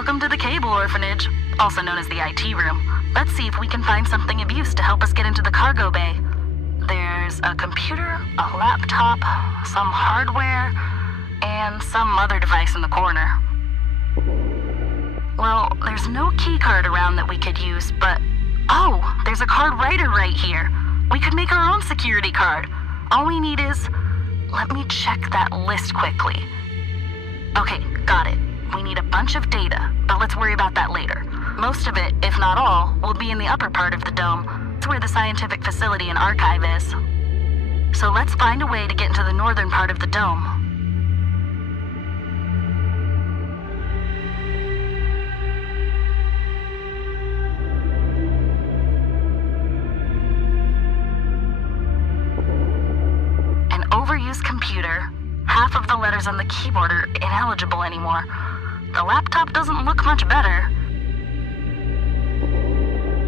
Welcome to the Cable Orphanage, also known as the IT room. Let's see if we can find something of use to help us get into the cargo bay. There's a computer, a laptop, some hardware, and some other device in the corner. Well, there's no key card around that we could use, but... Oh, there's a card writer right here. We could make our own security card. All we need is... Let me check that list quickly. Okay, got it. We need a bunch of data, but let's worry about that later. Most of it, if not all, will be in the upper part of the dome. It's where the scientific facility and archive is. So let's find a way to get into the northern part of the dome. An overused computer. Half of the letters on the keyboard are ineligible anymore. The laptop doesn't look much better.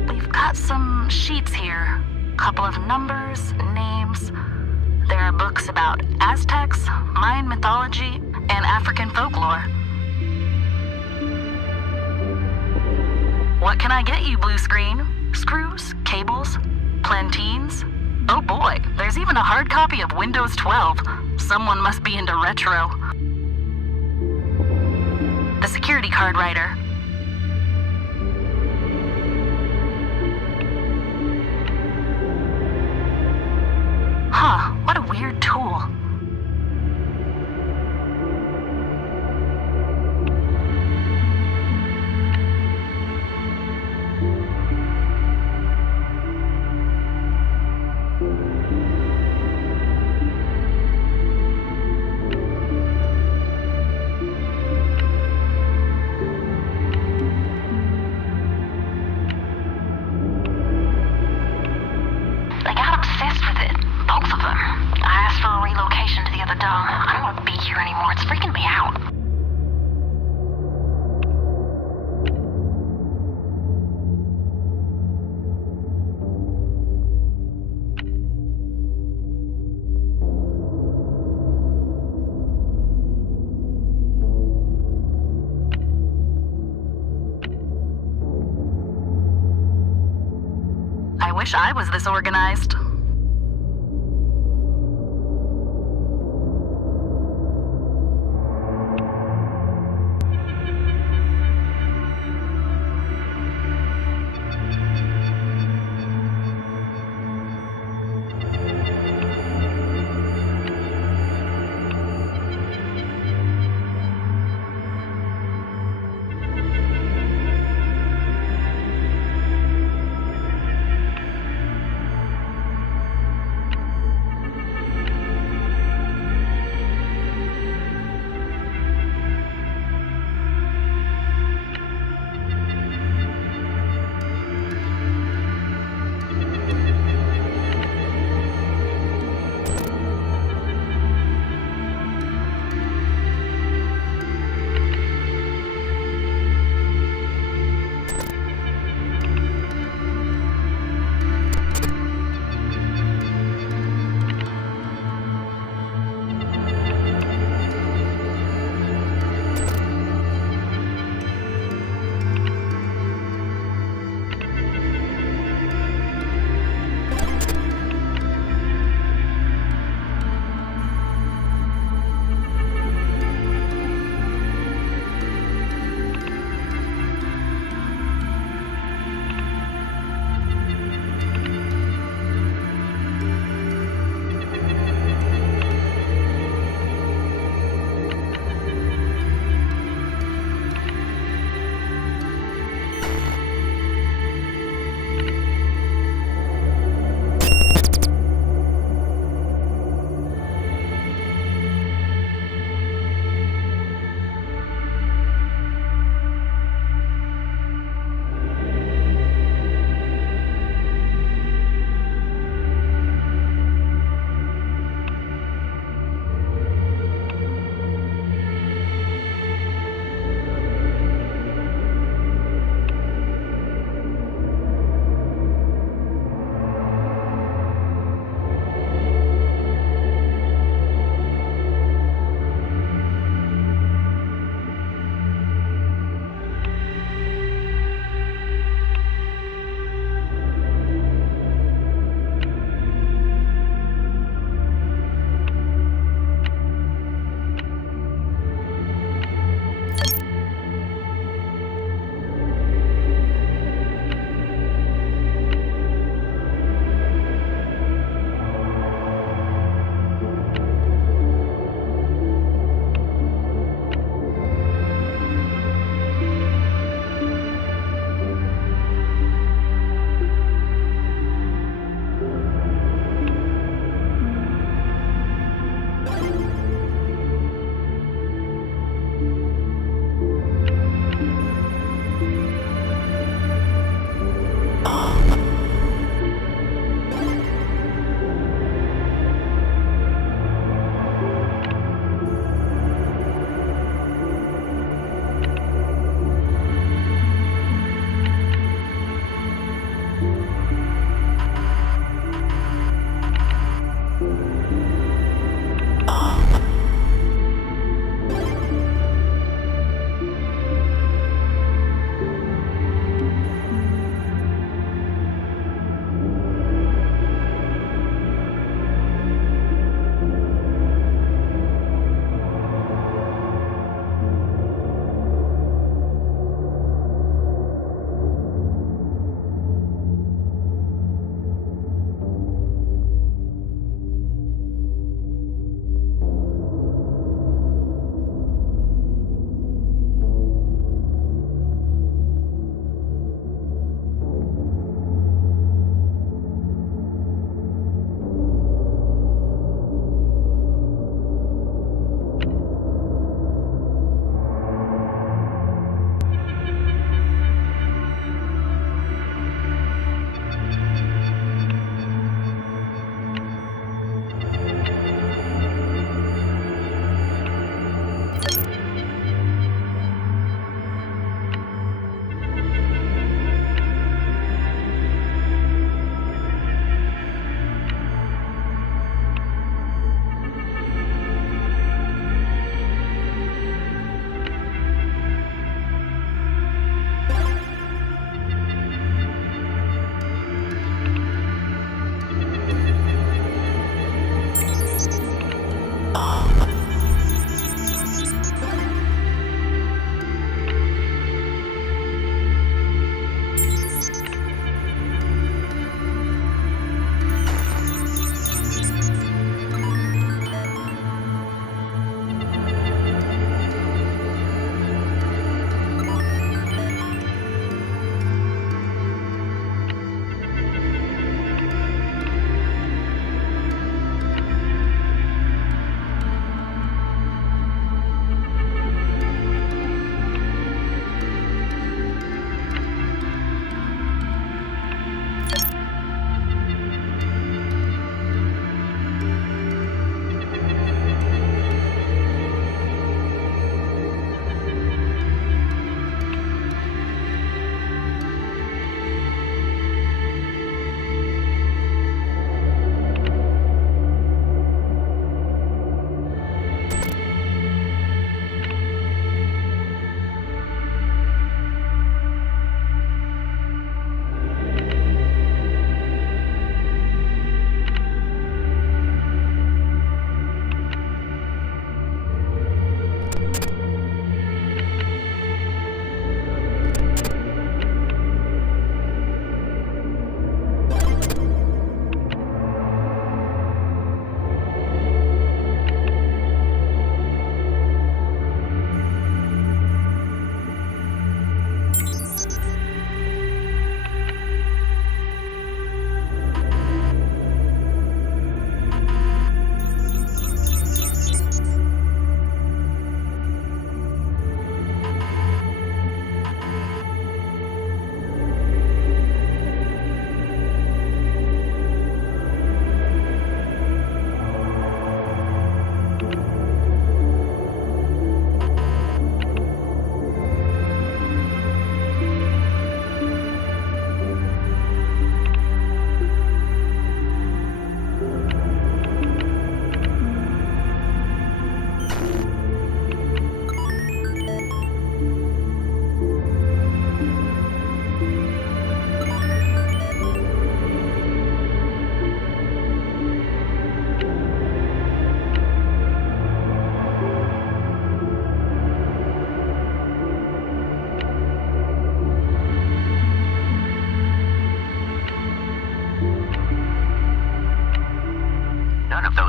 We've got some sheets here. Couple of numbers, names. There are books about Aztecs, Mayan mythology, and African folklore. What can I get you, blue screen? Screws? Cables? Planteens? Oh boy, there's even a hard copy of Windows 12. Someone must be into retro. The security card writer. Huh, what a weird tool. I wish I was this organized.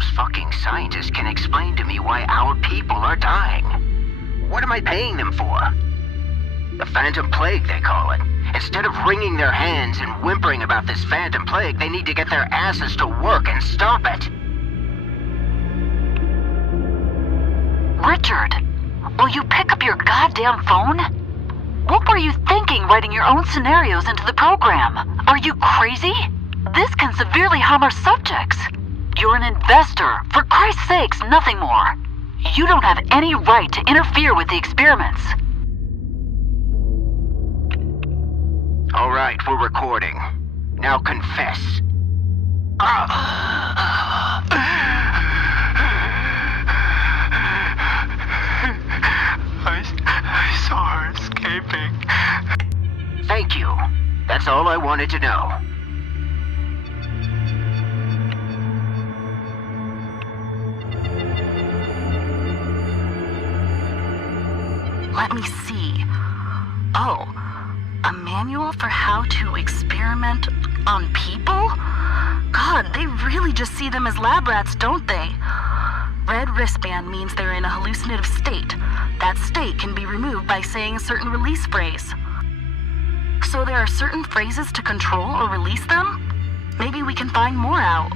those fucking scientists can explain to me why our people are dying. What am I paying them for? The Phantom Plague, they call it. Instead of wringing their hands and whimpering about this Phantom Plague, they need to get their asses to work and stop it. Richard, will you pick up your goddamn phone? What were you thinking writing your own scenarios into the program? Are you crazy? This can severely harm our subjects. You're an investor. For Christ's sakes, nothing more. You don't have any right to interfere with the experiments. All right, we're recording. Now confess. I saw her escaping. Thank you. That's all I wanted to know. Let me see. Oh, a manual for how to experiment on people? God, they really just see them as lab rats, don't they? Red wristband means they're in a hallucinative state. That state can be removed by saying a certain release phrase. So there are certain phrases to control or release them? Maybe we can find more out.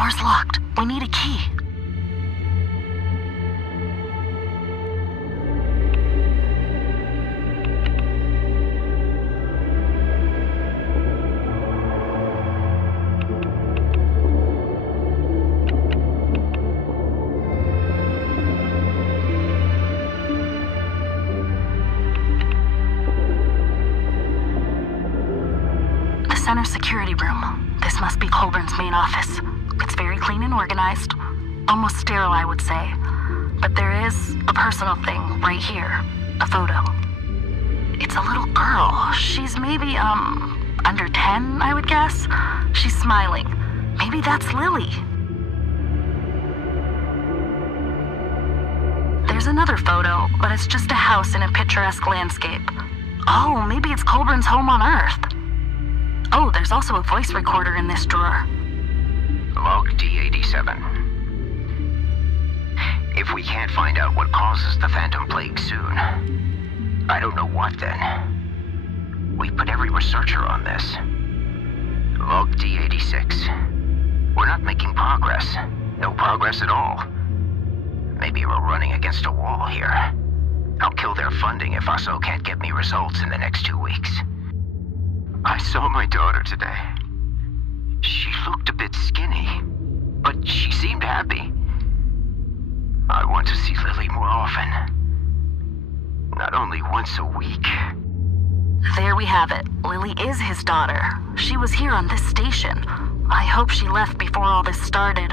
Door's locked. We need a key. The center security room. This must be Colburn's main office. It's very clean and organized. Almost sterile, I would say. But there is a personal thing right here. A photo. It's a little girl. She's maybe, under 10, I would guess. She's smiling. Maybe that's Lily. There's another photo, but it's just a house in a picturesque landscape. Oh, maybe it's Colburn's home on Earth. Oh, there's also a voice recorder in this drawer. Log D87. If we can't find out what causes the Phantom Plague soon, I don't know what then. We put every researcher on this. Log D86. We're not making progress. No progress at all. Maybe we're running against a wall here. I'll kill their funding if Uso can't get me results in the next 2 weeks. I saw my daughter today. She looked a bit skinny, but she seemed happy. I want to see Lily more often. Not only once a week, There we have it. Lily is his daughter. She was here on this station. I hope she left before all this started.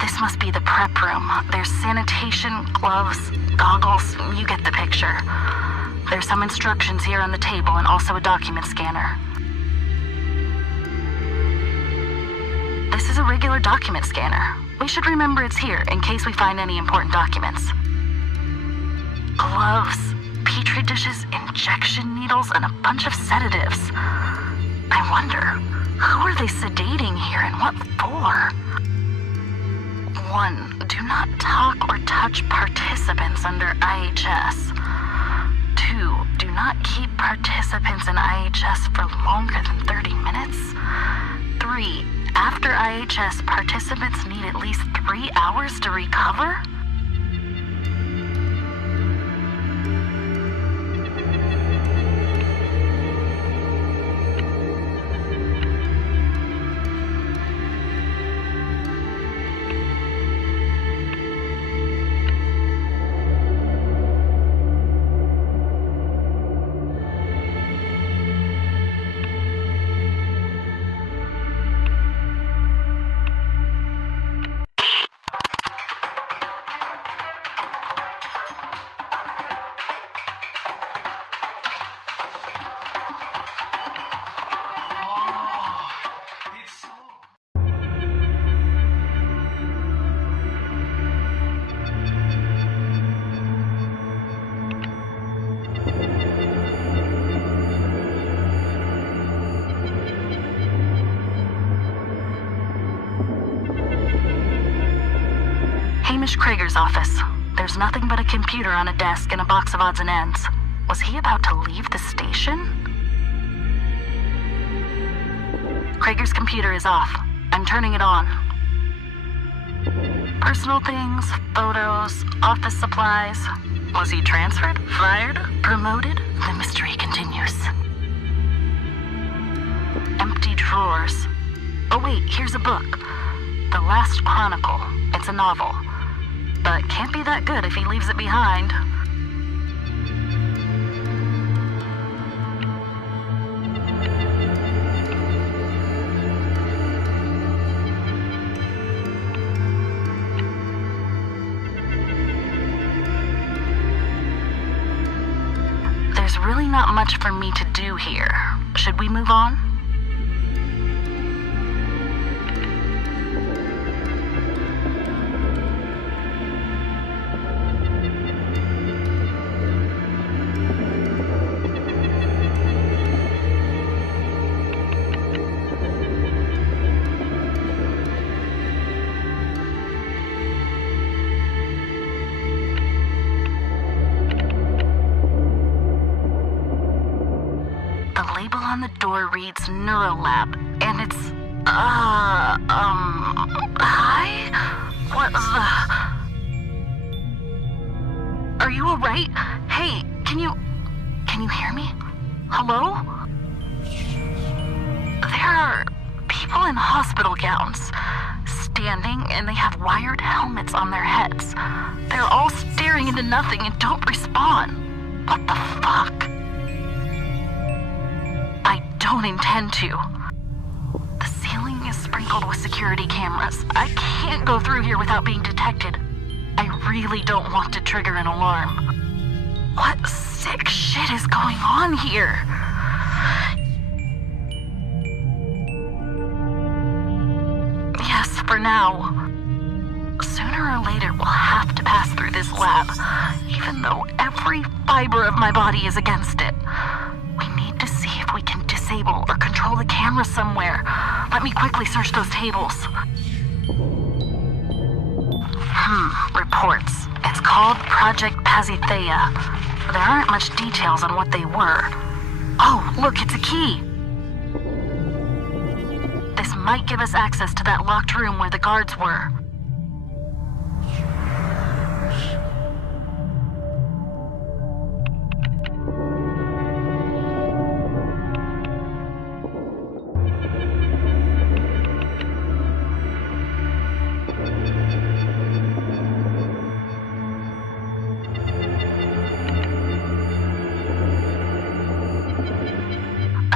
This must be the prep room. There's sanitation, gloves, goggles, you get the picture. There's some instructions here on the table and also a document scanner. This is a regular document scanner. We should remember it's here in case we find any important documents. Gloves, petri dishes, injection needles, and a bunch of sedatives. I wonder, who are they sedating here and what for? 1. Do not talk or touch participants under IHS. 2. Do not keep participants in IHS for longer than 30 minutes. 3. After IHS, participants need at least 3 hours to recover. Hamish Krieger's office. There's nothing but a computer on a desk and a box of odds and ends. Was he about to leave the station? Krieger's computer is off. I'm turning it on. Personal things, photos, office supplies. Was he transferred? Fired? Promoted? The mystery continues. Empty drawers. Oh wait, here's a book. The Last Chronicle. It's a novel. But can't be that good if he leaves it behind. There's really not much for me to do here. Should we move on? The label on the door reads Neurolab, and it's, hi? What the... Are you alright? Hey, can you hear me? Hello? There are people in hospital gowns, standing, and they have wired helmets on their heads. They're all staring into nothing and don't respond. What the fuck? I don't intend to. The ceiling is sprinkled with security cameras. I can't go through here without being detected. I really don't want to trigger an alarm. What sick shit is going on here? Yes, for now. Sooner or later, we'll have to pass through this lab, even though every fiber of my body is against it. We need to see if we can disable or control the camera somewhere. Let me quickly search those tables. Reports. It's called Project Pasithea. There aren't much details on what they were. Oh, look, it's a key. This might give us access to that locked room where the guards were.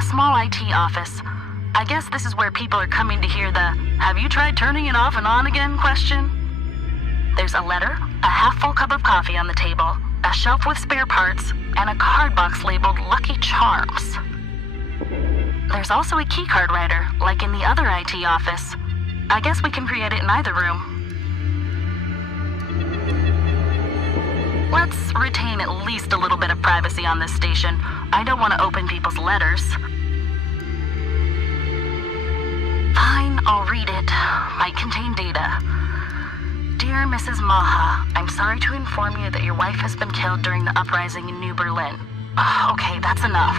Small IT office. I guess this is where people are coming to hear the "have you tried turning it off and on again" question. There's a letter, a half-full cup of coffee on the table, a shelf with spare parts, and a card box labeled Lucky Charms. There's also a keycard writer, like in the other IT office. I guess we can create it in either room. Let's retain at least a little bit of privacy on this station. I don't want to open people's letters. Fine, I'll read it. Might contain data. Dear Mrs. Maha, I'm sorry to inform you that your wife has been killed during the uprising in New Berlin. Okay, that's enough.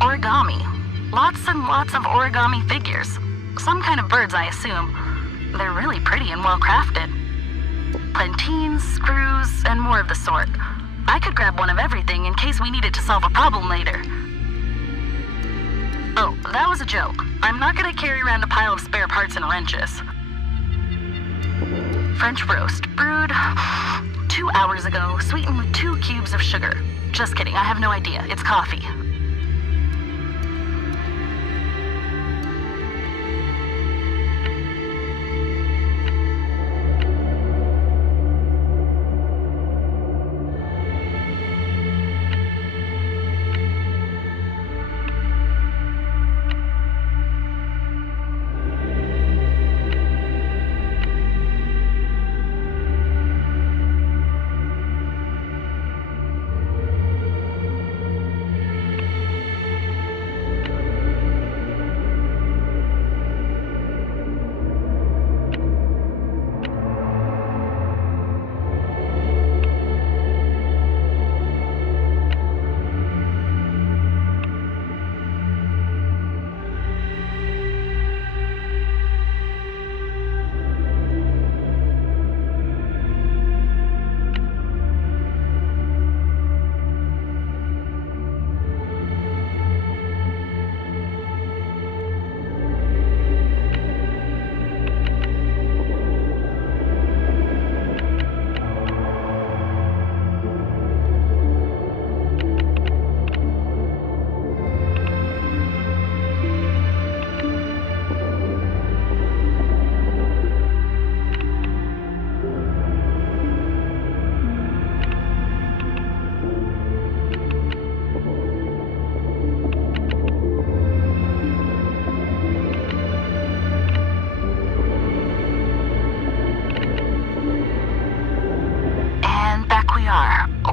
Origami. Lots and lots of origami figures. Some kind of birds, I assume. They're really pretty and well crafted. Plantains, screws, and more of the sort. I could grab one of everything in case we needed to solve a problem later. Oh, that was a joke. I'm not gonna carry around a pile of spare parts and wrenches. French roast, brewed 2 hours ago, sweetened with 2 cubes of sugar. Just kidding, I have no idea. It's coffee.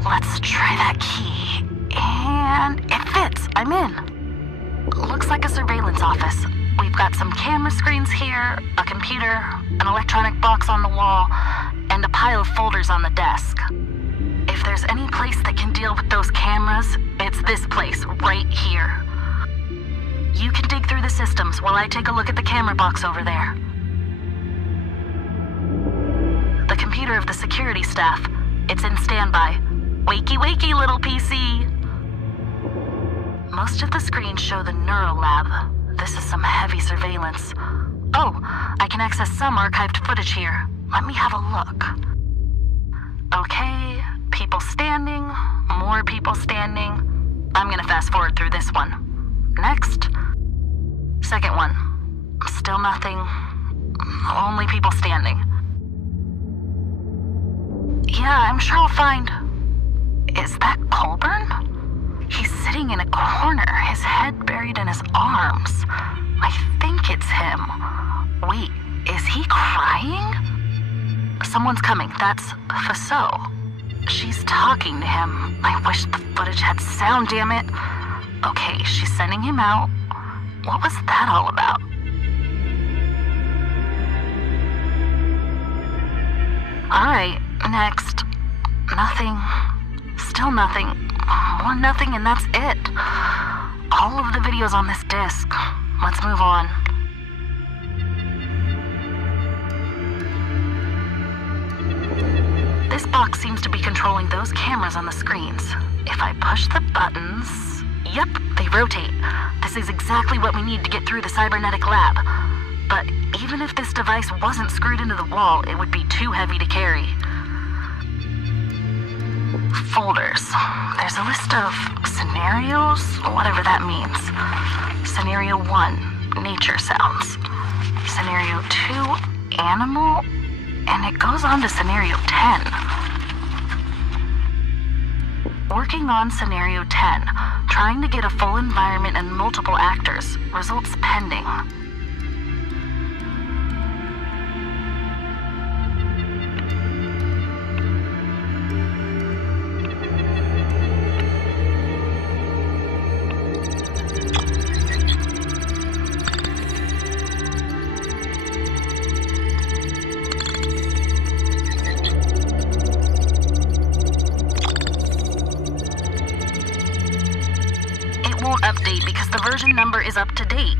Let's try that key. And it fits. I'm in. Looks like a surveillance office. We've got some camera screens here, a computer, an electronic box on the wall, and a pile of folders on the desk. If there's any place that can deal with those cameras, it's this place, right here. You can dig through the systems while I take a look at the camera box over there. The computer of the security staff. It's in standby. Wakey wakey, little PC. Most of the screens show the Neuro Lab. This is some heavy surveillance. Oh, I can access some archived footage here. Let me have a look. Okay, people standing, more people standing. I'm gonna fast forward through this one. Next. Second one. Still nothing. Only people standing. Yeah, I'm sure I'll find... Is that Colburn? He's sitting in a corner, his head buried in his arms. I think it's him. Wait, is he crying? Someone's coming. That's Faso. She's talking to him. I wish the footage had sound, damn it. Okay, she's sending him out. What was that all about? Next. Nothing. Still nothing. More nothing, and that's it. All of the videos on this disc. Let's move on. This box seems to be controlling those cameras on the screens. If I push the buttons... Yep, they rotate. This is exactly what we need to get through the cybernetic lab. But even if this device wasn't screwed into the wall, it would be too heavy to carry. Folders. There's a list of scenarios, whatever that means. Scenario 1, nature sounds. Scenario 2, animal. And it goes on to scenario 10. Working on scenario 10, trying to get a full environment and multiple actors. Results pending. Won't update because the version number is up to date.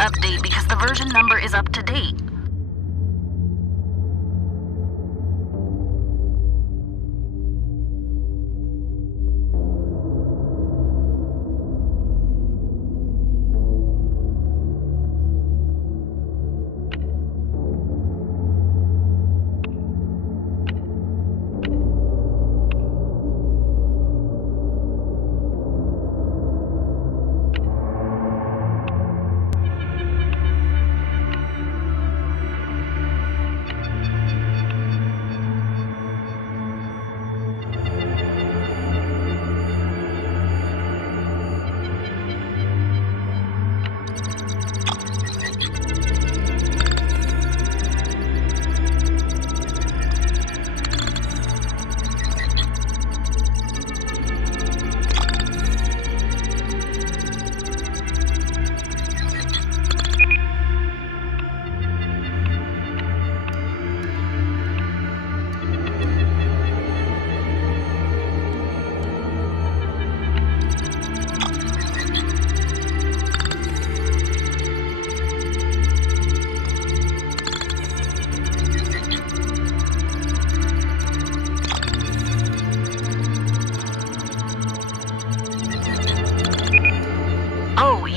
Update because the version number is up to date.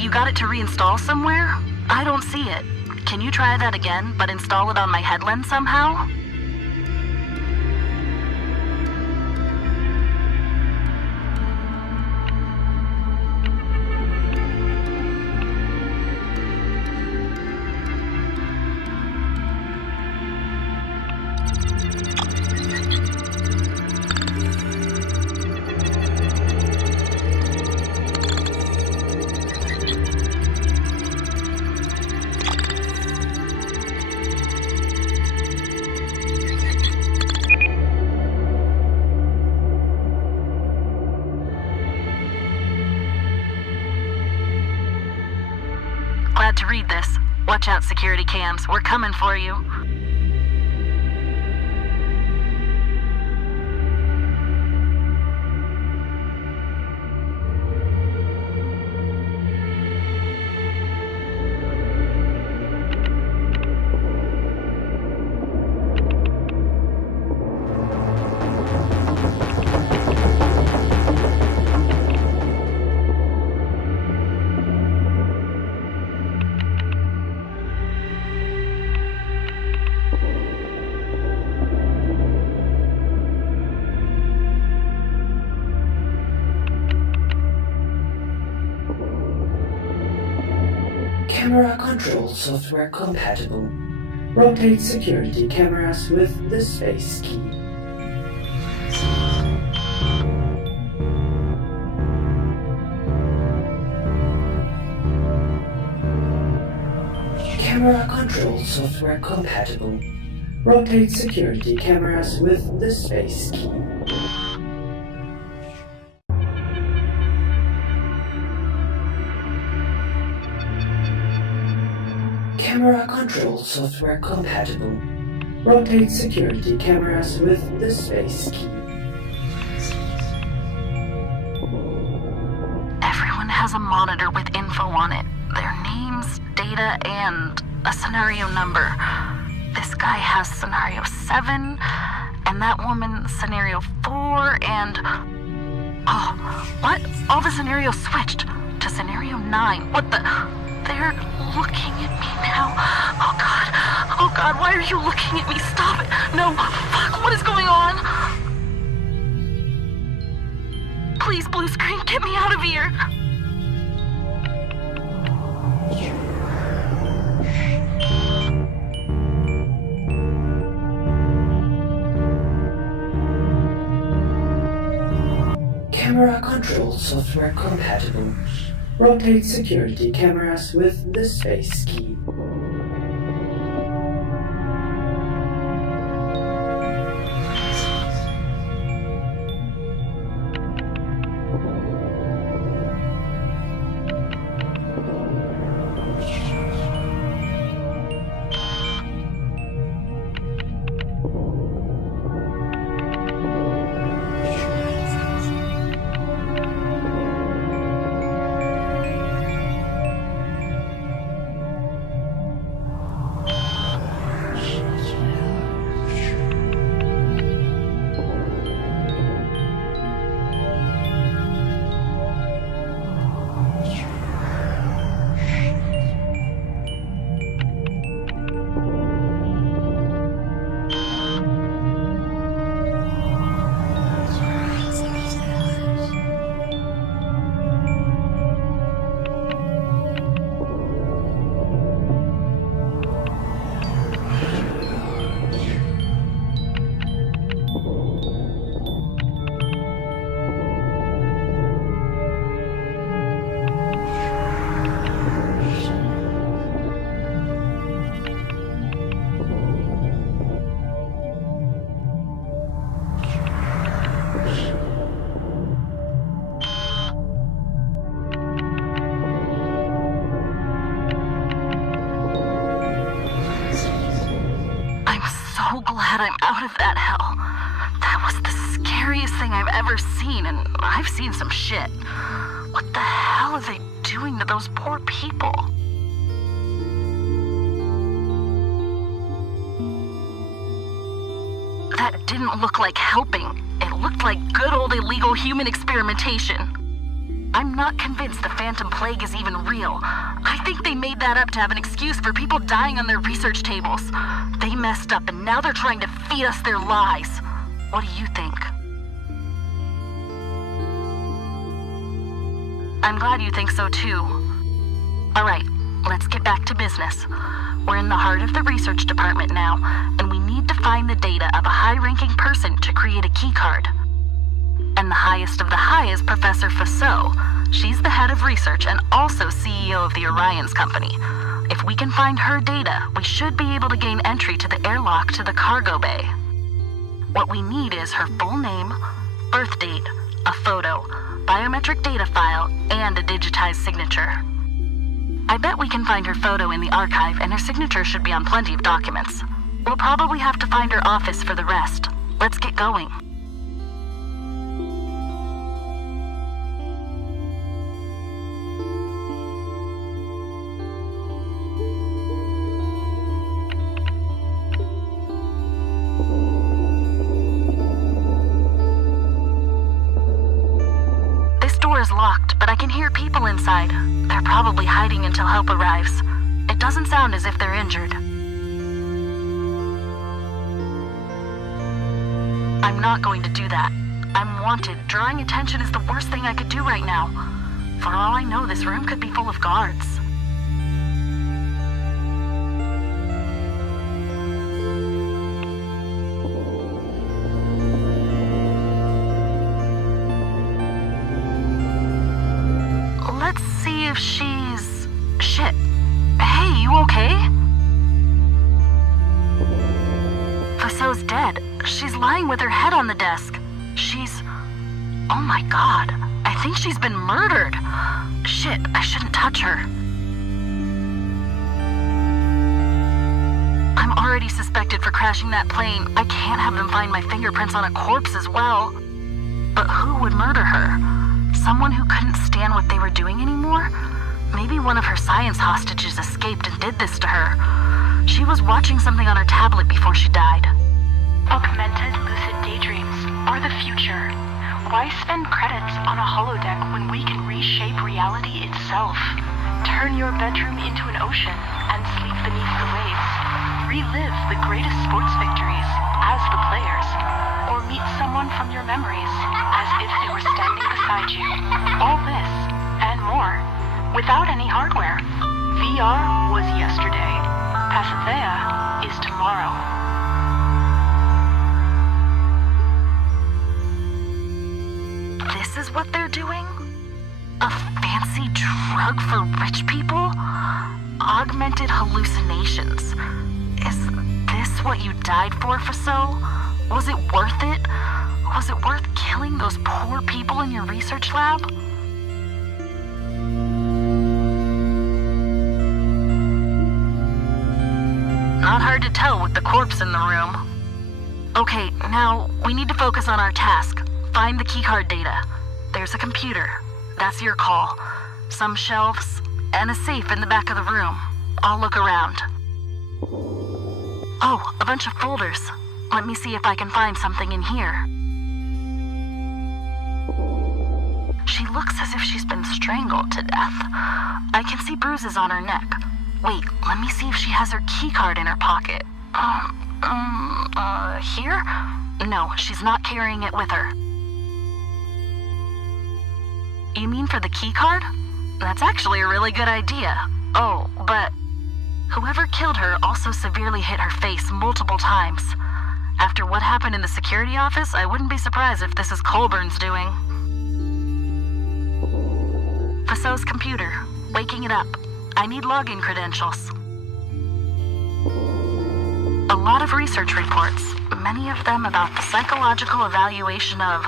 You got it to reinstall somewhere? I don't see it. Can you try that again, but install it on my headland somehow? to read this. Watch out, security cams. We're coming for you. Camera control software compatible. Rotate security cameras with the space key. Camera control software compatible. Rotate security cameras with the space key. Camera control software compatible. Rotate security cameras with the space key. Everyone has a monitor with info on it. Their names, data, and a scenario number. This guy has scenario 7, and that woman scenario 4, and... Oh, what? All the scenarios switched to scenario 9. What the... They're looking at me now. Oh God, why are you looking at me? Stop it. No, fuck, what is going on? Please, blue screen, get me out of here. Camera control software compatible. Rotate security cameras with the space key. glad I'm out of that hell. That was the scariest thing I've ever seen, and I've seen some shit. What the hell are they doing to those poor people? That didn't look like helping. It looked like good old illegal human experimentation. I'm not convinced the Phantom Plague is even real. I think they made that up to have an excuse for people dying on their research tables. They messed up and now they're trying to feed us their lies. What do you think? I'm glad you think so too. Alright, let's get back to business. We're in the heart of the research department now, and we need to find the data of a high-ranking person to create a keycard. And the highest of the high is Professor Faso. She's the head of research and also CEO of the Orion's company. If we can find her data, we should be able to gain entry to the airlock to the cargo bay. What we need is her full name, birth date, a photo, biometric data file, and a digitized signature. I bet we can find her photo in the archive, and her signature should be on plenty of documents. We'll probably have to find her office for the rest. Let's get going. This door is locked, but I can hear people inside. They're probably hiding until help arrives. It doesn't sound as if they're injured. I'm not going to do that. I'm wanted. Drawing attention is the worst thing I could do right now. For all I know, this room could be full of guards. Let's see if she's... Shit. Hey, you okay? Faso's dead. She's lying with her head on the desk. She's... Oh my god. I think she's been murdered. Shit, I shouldn't touch her. I'm already suspected for crashing that plane. I can't have them find my fingerprints on a corpse as well. But who would murder her? Someone who couldn't stand what they were doing anymore? Maybe one of her science hostages escaped and did this to her. She was watching something on her tablet before she died. Augmented lucid daydreams are the future. Why spend credits on a holodeck when we can reshape reality itself? Turn your bedroom into an ocean and sleep beneath the waves. Relive the greatest sports victories as the players, or meet someone from your memories as if they were standing beside you. All this and more without any hardware. VR was yesterday. Pathea is tomorrow. This is what they're doing? A fancy drug for rich people? Augmented hallucinations. Is this what you died for, Faso? Was it worth it? Was it worth killing those poor people in your research lab? Not hard to tell with the corpse in the room. Okay, now we need to focus on our task. Find the keycard data. There's a computer. That's your call. Some shelves, and a safe in the back of the room. I'll look around. Oh, a bunch of folders. Let me see if I can find something in here. She looks as if she's been strangled to death. I can see bruises on her neck. Wait, let me see if she has her keycard in her pocket. Here? No, she's not carrying it with her. You mean for the keycard? That's actually a really good idea. Oh, but whoever killed her also severely hit her face multiple times. After what happened in the security office, I wouldn't be surprised if this is Colburn's doing. Faso's computer. Waking it up. I need login credentials. A lot of research reports, many of them about the psychological evaluation of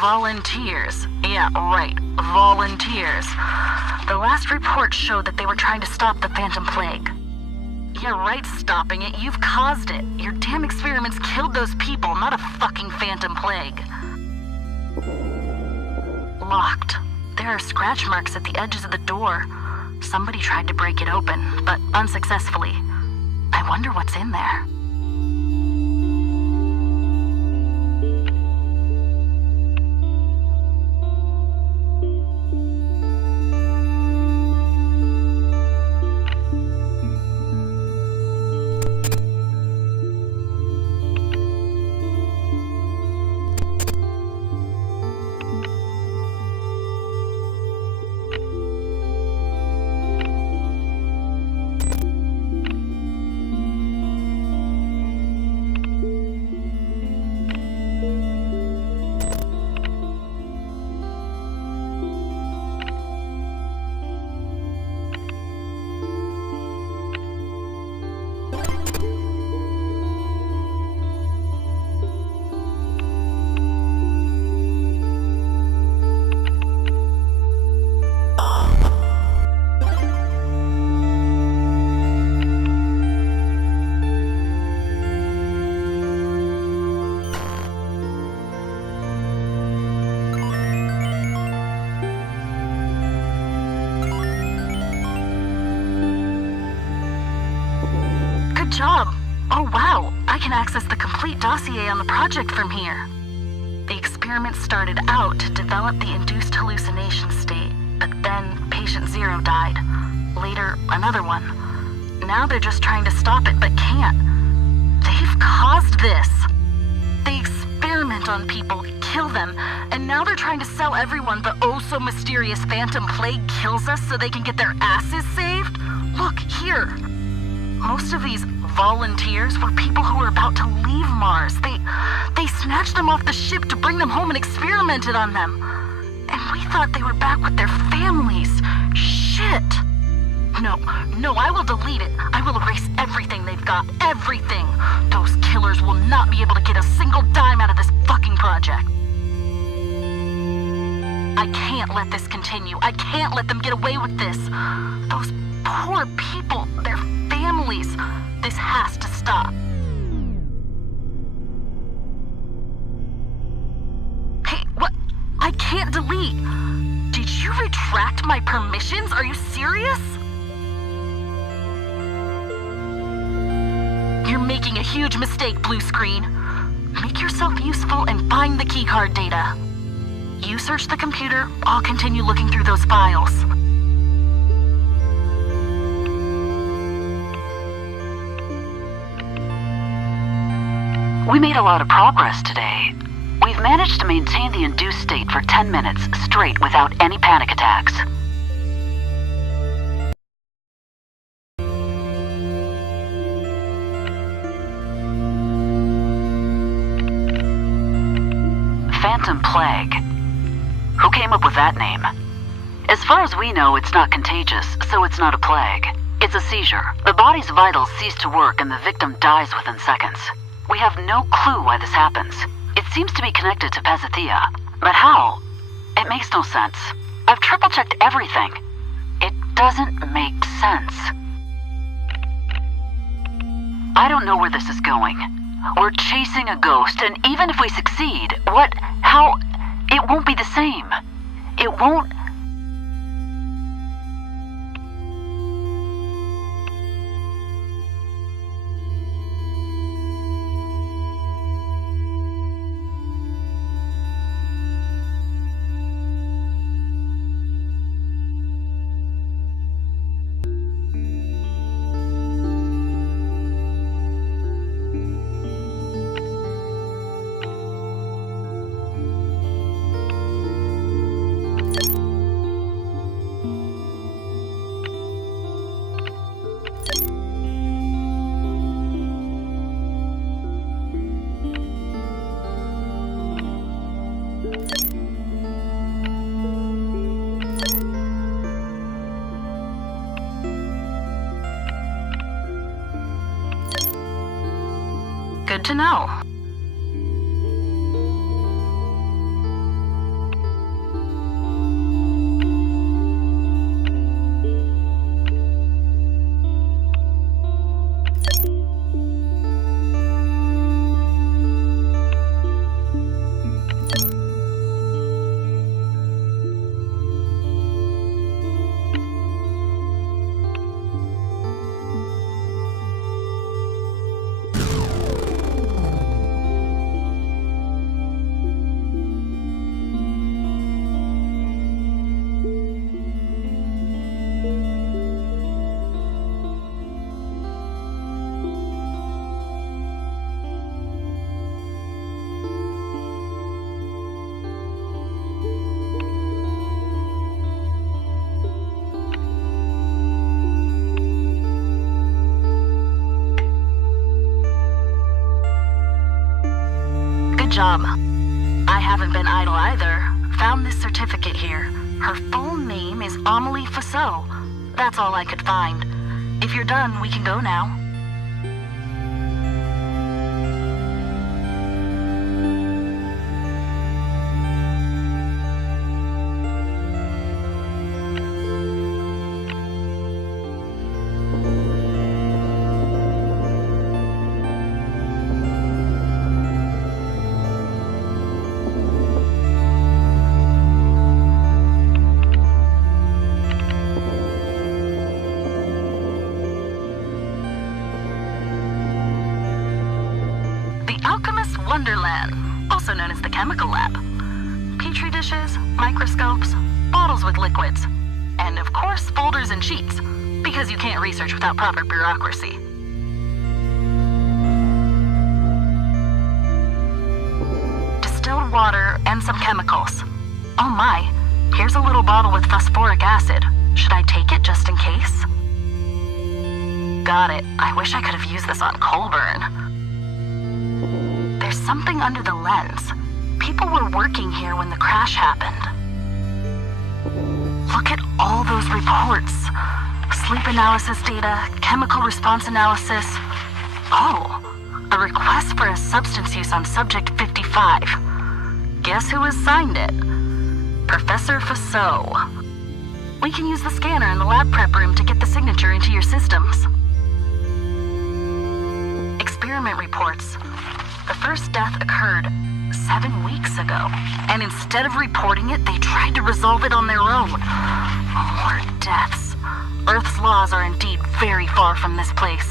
volunteers. Yeah, right, volunteers. The last report showed that they were trying to stop the Phantom Plague. Yeah, right, stopping it. You've caused it. Your damn experiments killed those people, not a fucking Phantom Plague. Locked. There are scratch marks at the edges of the door. Somebody tried to break it open, but unsuccessfully. I wonder what's in there. job. Oh wow, I can access the complete dossier on the project from here. The experiment started out to develop the induced hallucination state, but then patient 0 died. Later, another one. Now they're just trying to stop it, but can't. They've caused this. They experiment on people, kill them, and now they're trying to sell everyone the oh-so-mysterious phantom plague kills us so they can get their asses saved? Look, here. Most of these volunteers were people who were about to leave Mars. They snatched them off the ship to bring them home and experimented on them. And we thought they were back with their families. Shit. No, I will delete it. I will erase everything they've got. Everything. Those killers will not be able to get a single dime out of this fucking project. I can't let this continue. I can't let them get away with this. Those poor people, their families. This has to stop. Hey, what? I can't delete. Did you retract my permissions? Are you serious? You're making a huge mistake, Blue Screen. Make yourself useful and find the keycard data. You search the computer, I'll continue looking through those files. We made a lot of progress today. We've managed to maintain the induced state for 10 minutes straight without any panic attacks. Phantom Plague. Who came up with that name? As far as we know, it's not contagious, so it's not a plague. It's a seizure. The body's vitals cease to work and the victim dies within seconds. We have no clue why this happens. It seems to be connected to Pesithea. But how? It makes no sense. I've triple-checked everything. It doesn't make sense. I don't know where this is going. We're chasing a ghost, and even if we succeed, how? It won't be the same. It won't... Good to know. Job. I haven't been idle either. Found this certificate here. Her full name is Amelie Fassot. That's all I could find. If you're done, we can go now. The Alchemist's Wonderland, also known as the Chemical Lab. Petri dishes, microscopes, bottles with liquids, and of course folders and sheets, because you can't research without proper bureaucracy. Distilled water and some chemicals. Oh my, here's a little bottle with phosphoric acid. Should I take it just in case? Got it. I wish I could have used this on Colburn. There's something under the lens. People were working here when the crash happened. Look at all those reports. Sleep analysis data, chemical response analysis. Oh, a request for a substance use on subject 55. Guess who has signed it? Professor Faso. We can use the scanner in the lab prep room to get the signature into your systems. Experiment reports. The first death occurred 7 weeks ago, and instead of reporting it, they tried to resolve it on their own. More deaths. Earth's laws are indeed very far from this place.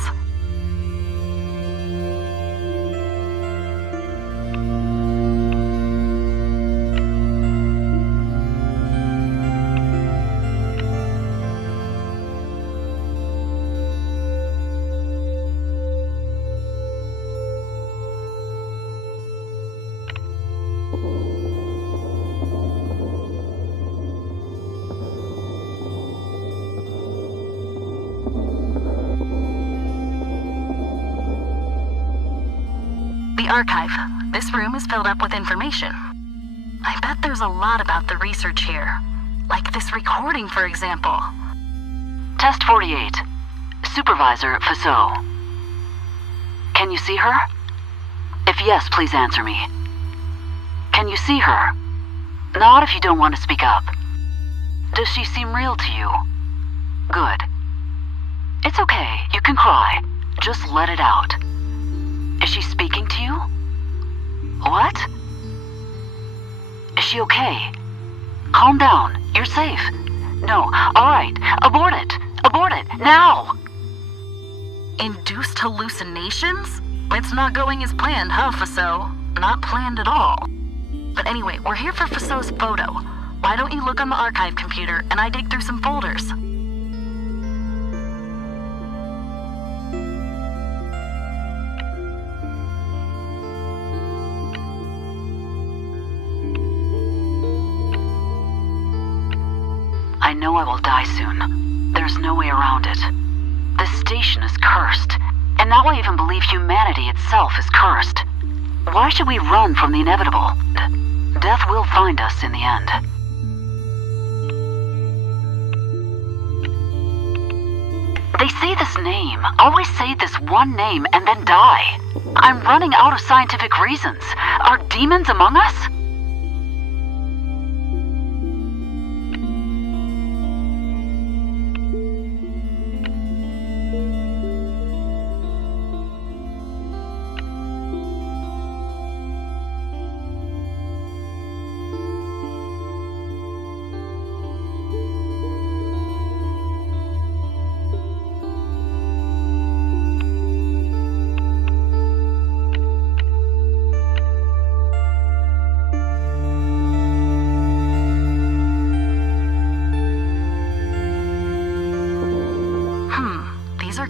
Archive. This room is filled up with information. I bet there's a lot about the research here. Like this recording, for example. Test 48. Supervisor Faso. Can you see her? If yes, please answer me. Can you see her? Not if you don't want to speak up. Does she seem real to you? Good. It's okay. You can cry. Just let it out. Is she speaking to you? What? Is she okay? Calm down. You're safe. No. All right. Abort it. Abort it. Now! Induced hallucinations? It's not going as planned, huh, Faso? Not planned at all. But anyway, we're here for Faso's photo. Why don't you look on the archive computer and I dig through some folders? I know I will die soon. There's no way around it. This station is cursed, and now I even believe humanity itself is cursed. Why should we run from the inevitable? Death will find us in the end. They say this name, always say this one name, and then die. I'm running out of scientific reasons. Are demons among us?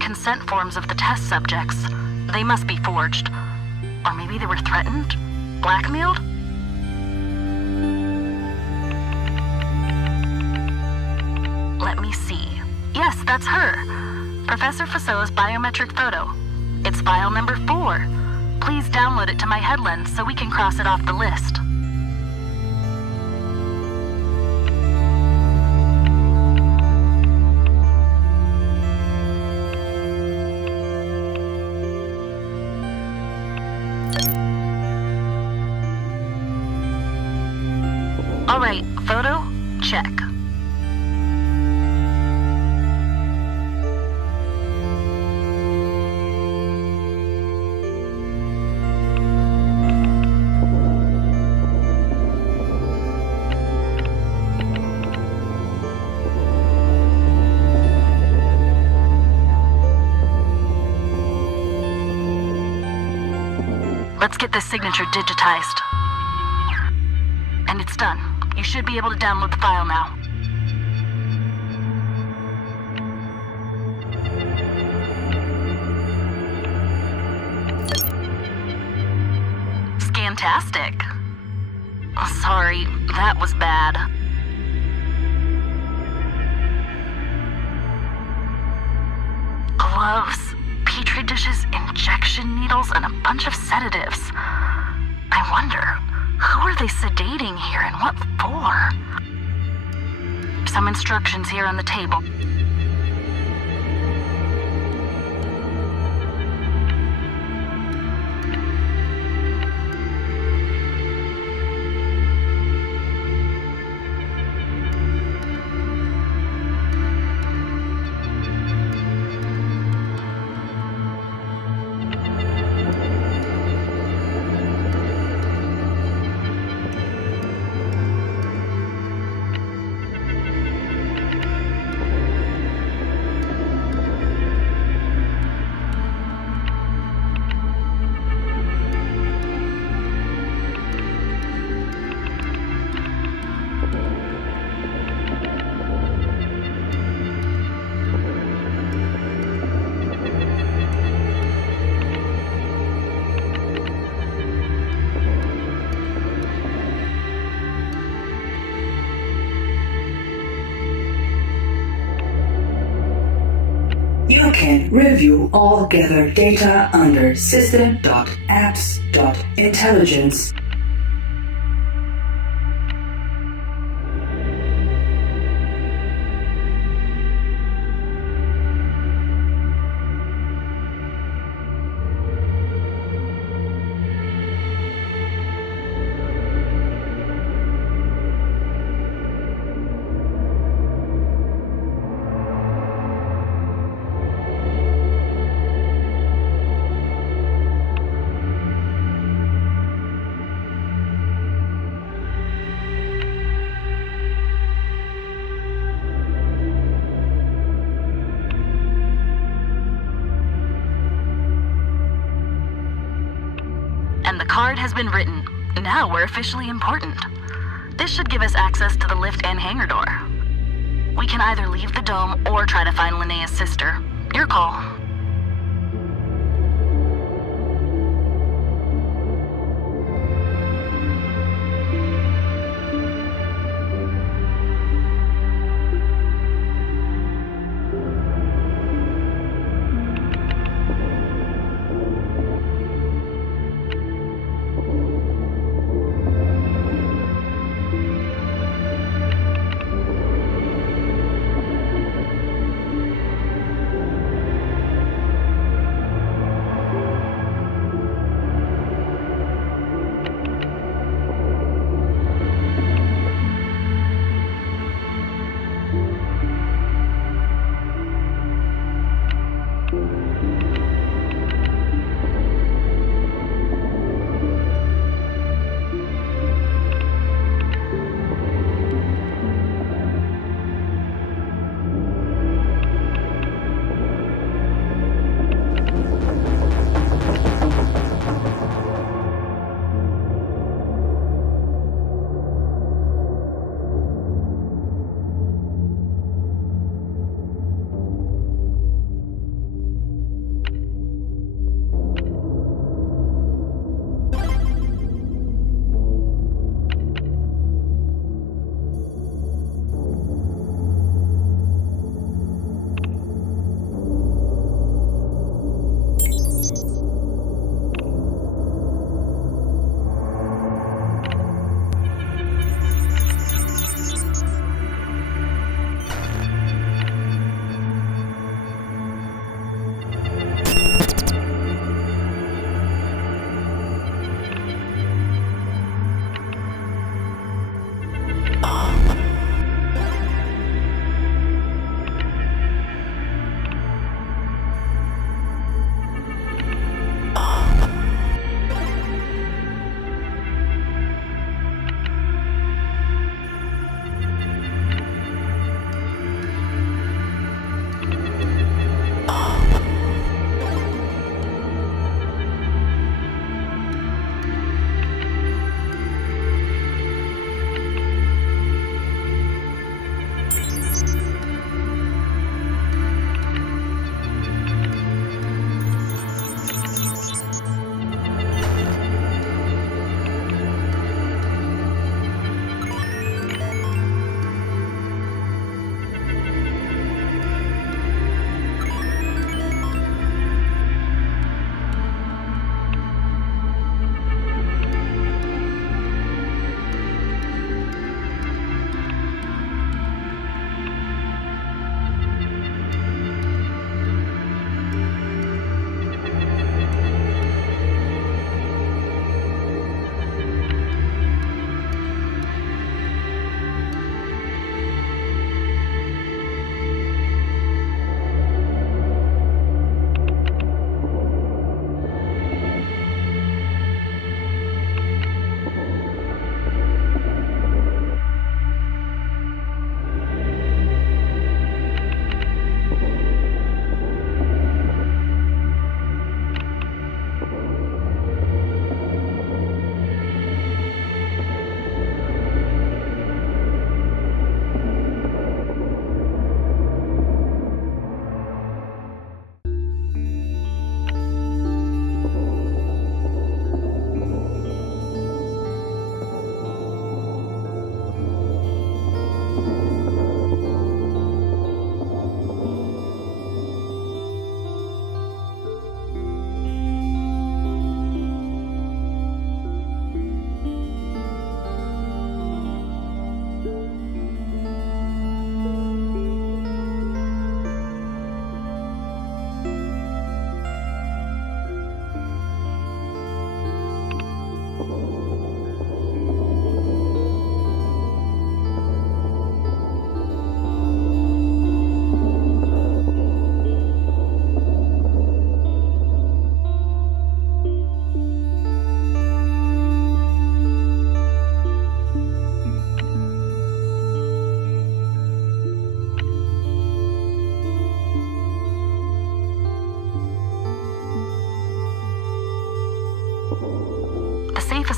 Consent forms of the test subjects. They must be forged. Or maybe they were threatened? Blackmailed? Let me see. Yes, that's her. Professor Faso's biometric photo. It's file number 4. Please download it to my headlens so we can cross it off the list. All right, photo, check. Let's get this signature digitized. And it's done. You should be able to download the file now. Scantastic. Sorry, that was bad. Gloves, petri dishes, injection needles, and a bunch of sedatives. I wonder, who are they sedating here and what for? Some instructions here on the table. You can review all gathered data under system.apps.intelligence. And the card has been written. Now we're officially important. This should give us access to the lift and hangar door. We can either leave the dome or try to find Linnea's sister. Your call.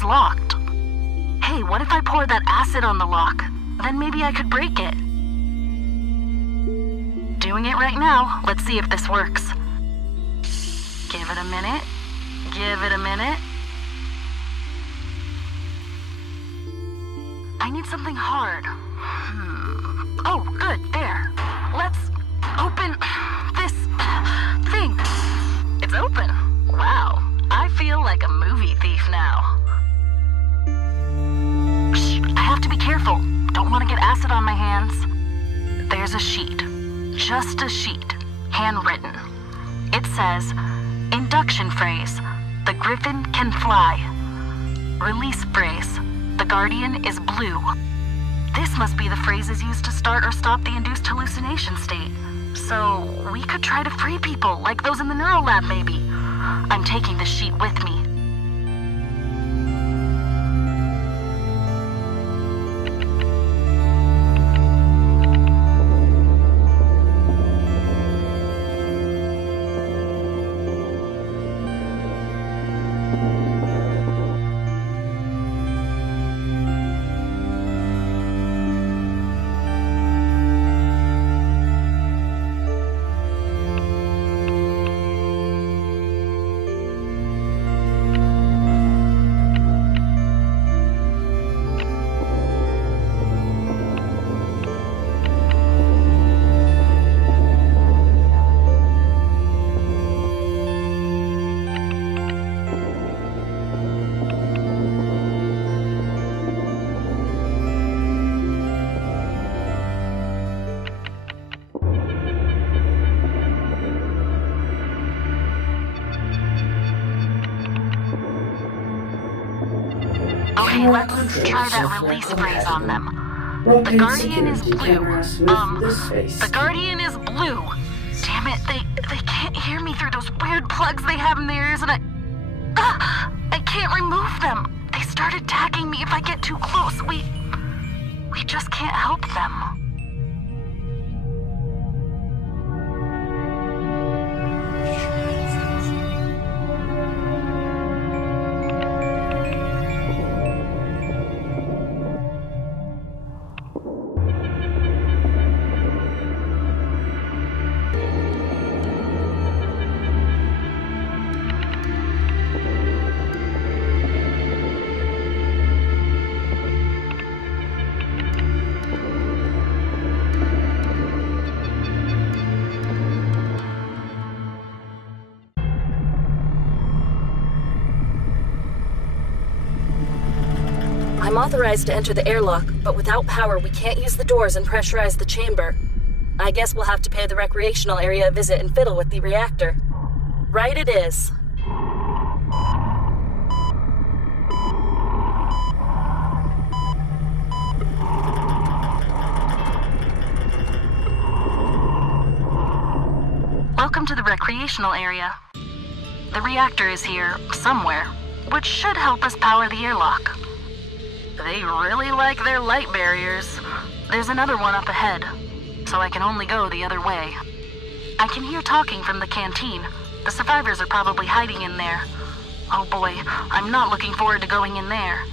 is locked. Hey, what if I pour that acid on the lock? Then maybe I could break it. Doing it right now. Let's see if this works. Give it a minute. Give it a minute. I need something hard. Oh, good, there. Let's open this thing. It's open. Wow, I feel like a movie thief now. Shh, I have to be careful. Don't want to get acid on my hands. There's a sheet. Just a sheet. Handwritten. It says, induction phrase, the Griffin can fly. Release phrase, the Guardian is blue. This must be the phrases used to start or stop the induced hallucination state. So, we could try to free people, like those in the Neurolab maybe. I'm taking the sheet with me. Okay, let's try that release phrase on them. The Guardian is blue. The Guardian is blue. Damn it, they can't hear me through those weird plugs they have in their ears, and I can't remove them. They start attacking me if I get too close. We just can't help them. I'm authorized to enter the airlock, but without power we can't use the doors and pressurize the chamber. I guess we'll have to pay the recreational area a visit and fiddle with the reactor. Right it is. Welcome to the recreational area. The reactor is here, somewhere, which should help us power the airlock. They really like their light barriers. There's another one up ahead, so I can only go the other way. I can hear talking from the canteen. The survivors are probably hiding in there. Oh boy, I'm not looking forward to going in there.